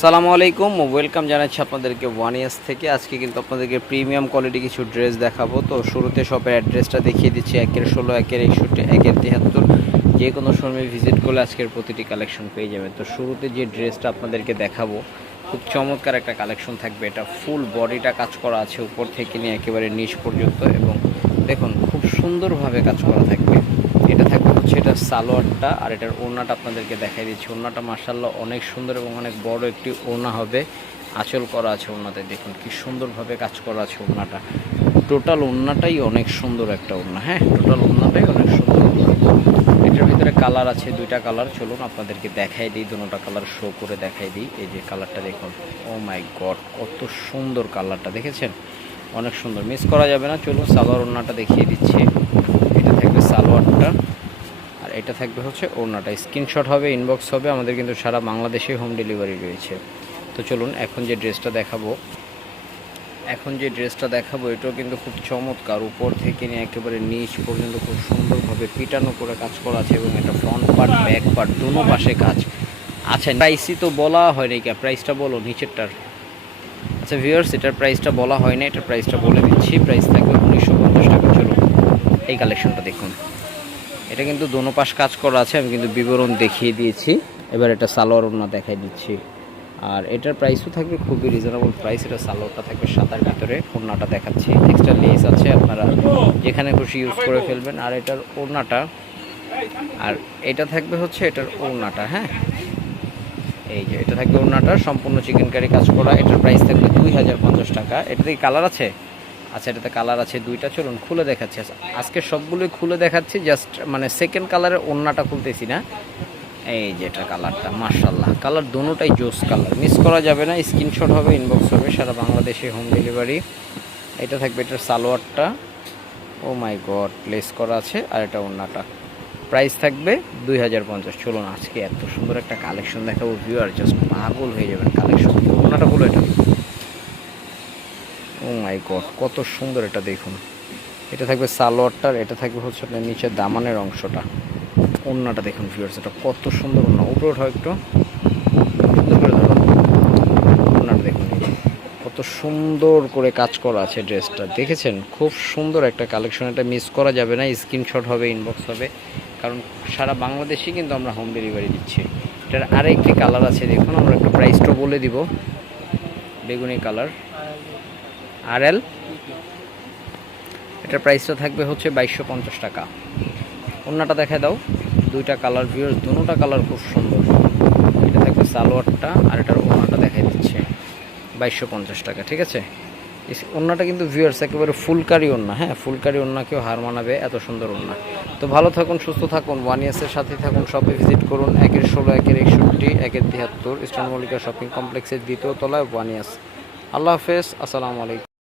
সালামু আলাইকুম, ওয়েলকাম জানাচ্ছি আপনাদেরকে ওয়ান ইয়ার্স থেকে। আজকে কিন্তু আপনাদেরকে প্রিমিয়াম কোয়ালিটি কিছু ড্রেস দেখাবো। তো শুরুতে শপের অ্যাড্রেসটা দেখিয়ে দিচ্ছি, একের ষোলো, একের একষট্টি, একের তিয়াত্তর যে কোনো সময় ভিজিট করলে আজকের প্রতিটি কালেকশন পেয়ে যাবেন। তো শুরুতে যে ড্রেসটা আপনাদেরকে দেখাবো, খুব চমৎকার একটা কালেকশন থাকবে। এটা ফুল বডিটা কাজ করা আছে উপর থেকে নিয়ে একেবারে নিচ পর্যন্ত এবং দেখুন, খুব সুন্দরভাবে কাজ করা থাকবে। এটা থাকবে সালোয়ারটা আর এটার ওড়নাটা আপনাদেরকে দেখাই দিচ্ছি। ওড়নাটা মার্শাল্লাহ অনেক সুন্দর এবং অনেক বড় একটি ওনা হবে। আঁচল করা আছে ওড়নাতে। দেখুন কি সুন্দরভাবে কাজ করা আছে ওড়নাটা। টোটাল ওড়নাটাই অনেক সুন্দর একটা ওড়না হ্যাঁ? টোটাল ওড়নাটাই অনেক সুন্দর এটার ভিতরে কালার আছে, দুইটা কালার। চলুন আপনাদেরকে দেখাই দিই, দুটোটা কালার শো করে দেখাই দিই। এই যে কালারটা দেখুন ও মাই গড কত সুন্দর কালারটা, দেখেছেন? অনেক সুন্দর মিস করা যাবে না। চলুন সালোয়ার ওড়নাটা দেখিয়ে দিচ্ছি। এটা থাকবে সালোয়ারটা। এটা থাকবে হচ্ছে ওড়নাটা। স্ক্রিনশট হবে ইনবক্স হবে, আমাদের কিন্তু সারা বাংলাদেশে হোম ডেলিভারি রয়েছে। তো চলুন, এখন যে ড্রেসটা দেখাবো। এখন যে ড্রেসটা দেখাবো, এটাও কিন্তু খুব চমৎকার। উপর থেকে নিয়ে একেবারে নিচ পর্যন্ত খুব সুন্দরভাবে পিটানো করে কাজ করা আছে এবং এটা ফ্রন্ট পার্ট ব্যাক পার্ট দুনো পাশে কাজ। আচ্ছা প্রাইসই তো বলা হয়নি কি প্রাইসটা বলো, নিচেরটার। আচ্ছা ভিউয়ার্স এটার প্রাইসটা বলা হয় না এটার প্রাইসটা বলে দিচ্ছি। প্রাইস থাকবে উনিশশো পঞ্চাশ টাকা। চলো এই কালেকশনটা দেখুন। এটা কিন্তু দোনো পাশ কাজ করা আছে, আমি কিন্তু বিবরণ দেখিয়ে দিয়েছি। এবার এটা সালোয়ার ওড়না দেখাই দিচ্ছি। আর এটার প্রাইসও থাকবে খুবই রিজনেবল প্রাইস এটা সালোয়ারটা থাকবে সাতার ভিতরে, ওড়নাটা দেখাচ্ছি। এক্সট্রা লেস আছে, আপনারা যেখানে খুশি ইউজ করে ফেলবেন। আর এটার ওড়নাটা, আর এটা থাকবে হচ্ছে এটার ওড়নাটা হ্যাঁ? এই যে, এটা থাকবে ওড়নাটা, সম্পূর্ণ চিকেন কারি কাজ করা। এটার প্রাইস থাকবে দুই হাজার পঞ্চাশ টাকা। এটাতে কি কালার আছে? আচ্ছা এটাতে কালার আছে দুইটা। চলুন, খুলে দেখাচ্ছি। আজকে সবগুলোই খুলে দেখাচ্ছি জাস্ট মানে সেকেন্ড কালারের ওড়নাটা খুলতেছি না। এই যে এটা কালারটা মার্শাল্লাহ কালার দুটোটাই জোস কালার মিস করা যাবে না স্ক্রিনশট হবে ইনবক্স হবে, সারা বাংলাদেশে হোম ডেলিভারি এটা থাকবে এটার সালোয়ারটা। ও মাই গড প্লেস করা আছে, আর এটা ওড়নাটা। প্রাইস থাকবে দুই হাজার পঞ্চাশ। চলুন, আজকে এত সুন্দর একটা কালেকশন দেখাবো ভিউয়ার জাস্ট পাগল হয়ে যাবেন। কালেকশন ওড়নাটা বলো এটা মাই গড কত সুন্দর এটা দেখুন। এটা থাকবে সালোয়ারটার, এটা থাকবে হচ্ছে আপনার নিচের দামানের অংশটা। ওড়নাটা দেখুন ভিউয়ার্স এটা কত সুন্দর ওড়না উপরে ওঠা একটু। সুন্দর করে দেখুন। কত সুন্দর করে কাজ করা আছে ড্রেসটা। দেখেছেন? খুব সুন্দর একটা কালেকশন এটা মিস করা যাবে না স্ক্রিনশট হবে ইনবক্স হবে। কারণ সারা বাংলাদেশে কিন্তু আমরা হোম ডেলিভারি দিচ্ছি। এটার আরেকটি কালার আছে, দেখুন, আমরা একটু প্রাইসটা বলে দিব। বেগুনি কালার আর এল এটার প্রাইসটা থাকবে হচ্ছে বাইশশো পঞ্চাশ টাকা। অন্যটা দেখা দাও। দুইটা কালার ভিউয়ার্স দুটোটা কালার খুব সুন্দর। এটা থাকবে সালোয়ারটা আর এটার ওড়নাটা দেখাই দিচ্ছে। বাইশশো পঞ্চাশ টাকা, ঠিক আছে? ওড়নাটা কিন্তু ভিউয়ার্স একেবারে ফুলকারি ওড়না হ্যাঁ? ফুলকারি ওড়নাকেও হার মানাবে, এত সুন্দর ওড়না। তো ভালো থাকুন, সুস্থ থাকুন ওয়ান ইয়ার্সের সাথে থাকুন শপে ভিজিট করুন, একের ষোলো, একের একষট্টি, একের তিয়াত্তর, ইস্টার্ন মল্লিকা শপিং কমপ্লেক্সের দ্বিতীয় তলায় ওয়ান ইয়ার্স আল্লাহ হাফেজ, আসসালামু আলাইকুম।